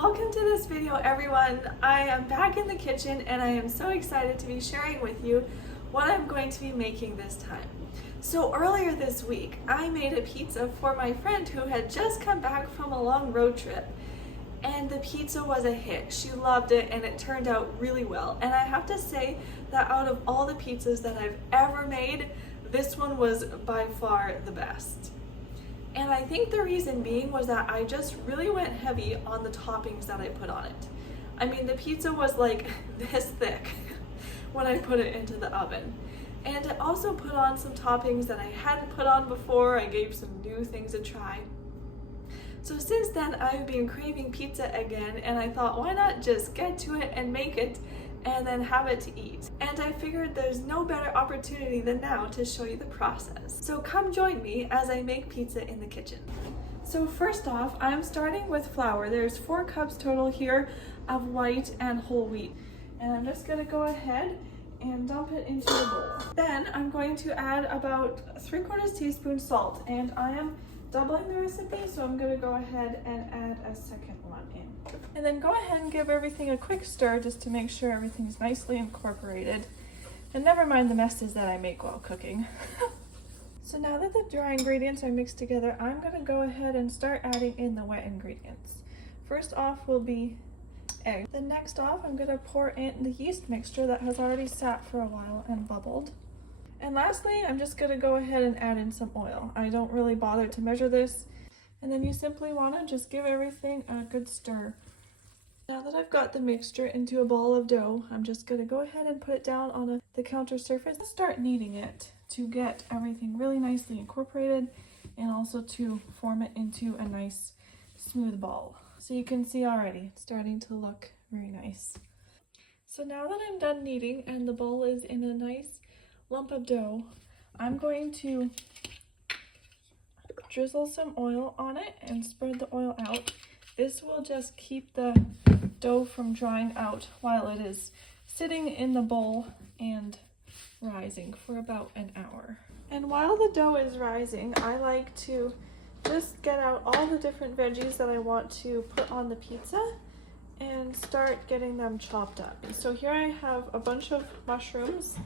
Welcome to this video, everyone. I am back in the kitchen and I am so excited to be sharing with you what I'm going to be making this time. So earlier this week, I made a pizza for my friend who had just come back from a long road trip. And the pizza was a hit. She loved it and it turned out really well. And I have to say that out of all the pizzas that I've ever made, this one was by far the best. And I think the reason being was that I just really went heavy on the toppings that I put on it. I mean, the pizza was like this thick when I put it into the oven. And I also put on some toppings that I hadn't put on before. I gave some new things a try. So since then, I've been craving pizza again, and I thought, why not just get to it and make it and then have it to eat? And I figured there's no better opportunity than now to show you the process. So come join me as I make pizza in the kitchen. So first off, I'm starting with flour. There's 4 cups total here of white and whole wheat. And I'm just gonna go ahead and dump it into a bowl. Then I'm going to add about 3/4 teaspoon salt, and I am doubling the recipe, so I'm going to go ahead and add a second one in. And then go ahead and give everything a quick stir just to make sure everything's nicely incorporated. And never mind the messes that I make while cooking. So now that the dry ingredients are mixed together, I'm going to go ahead and start adding in the wet ingredients. First off will be egg. Then next off, I'm going to pour in the yeast mixture that has already sat for a while and bubbled. And lastly, I'm just going to go ahead and add in some oil. I don't really bother to measure this. And then you simply want to just give everything a good stir. Now that I've got the mixture into a ball of dough, I'm just going to go ahead and put it down on the counter surface and start kneading it to get everything really nicely incorporated and also to form it into a nice smooth ball. So you can see already it's starting to look very nice. So now that I'm done kneading and the ball is in a nice lump of dough, I'm going to drizzle some oil on it and spread the oil out. This will just keep the dough from drying out while it is sitting in the bowl and rising for about an hour. And while the dough is rising, I like to just get out all the different veggies that I want to put on the pizza and start getting them chopped up. So here I have a bunch of mushrooms,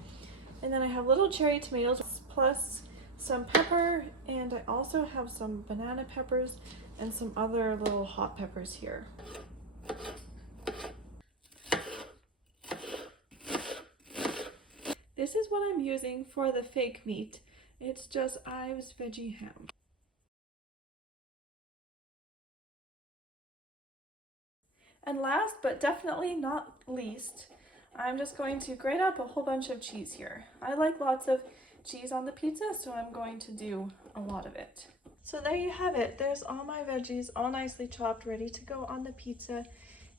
and then I have little cherry tomatoes plus some pepper, and I also have some banana peppers and some other little hot peppers here. This is what I'm using for the fake meat. It's just Ives veggie ham. And last but definitely not least, I'm just going to grate up a whole bunch of cheese here. I like lots of cheese on the pizza, so I'm going to do a lot of it. So there you have it. There's all my veggies all nicely chopped, ready to go on the pizza.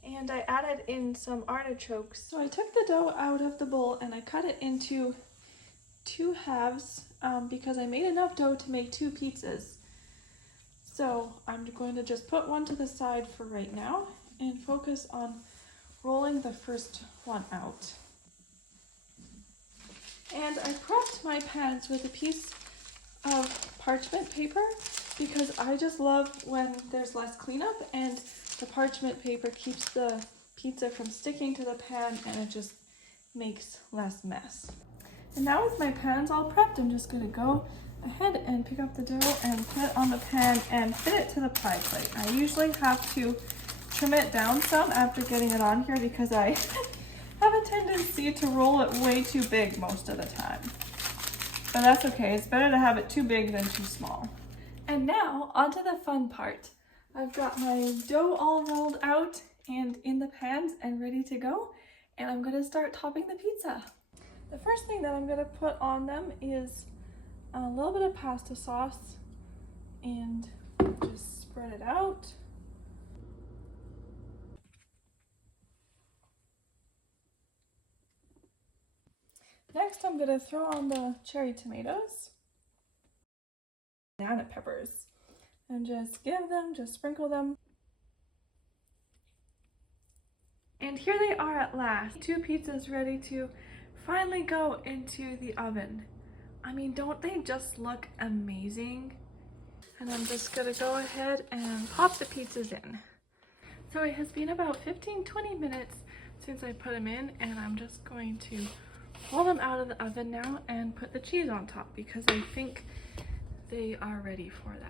And I added in some artichokes. So I took the dough out of the bowl and I cut it into 2 halves because I made enough dough to make 2 pizzas. So I'm going to just put one to the side for right now and focus on rolling the first one out. And I prepped my pans with a piece of parchment paper because I just love when there's less cleanup, and the parchment paper keeps the pizza from sticking to the pan and it just makes less mess. And now with my pans all prepped, I'm just going to go ahead and pick up the dough and put it on the pan and fit it to the pie plate. I usually have to trim it down some after getting it on here because I have a tendency to roll it way too big most of the time. But that's okay, it's better to have it too big than too small. And now, onto the fun part. I've got my dough all rolled out and in the pans and ready to go, and I'm gonna start topping the pizza. The first thing that I'm gonna put on them is a little bit of pasta sauce and just spread it out. Next, I'm gonna throw on the cherry tomatoes, banana peppers, and just sprinkle them. And here they are at last. 2 pizzas ready to finally go into the oven. I mean, don't they just look amazing? And I'm just gonna go ahead and pop the pizzas in. So it has been about 15-20 minutes since I put them in, and I'm just going to pull them out of the oven now and put the cheese on top because I think they are ready for that.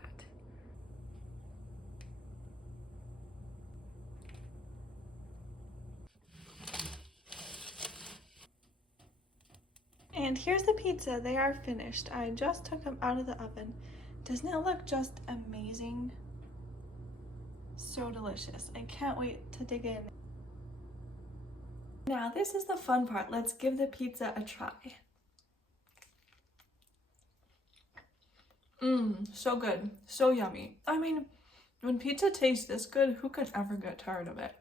And here's the pizza. They are finished. I just took them out of the oven. Doesn't it look just amazing? So delicious. I can't wait to dig in. Now this is the fun part. Let's give the pizza a try. So good. So yummy. I mean, when pizza tastes this good, who could ever get tired of it?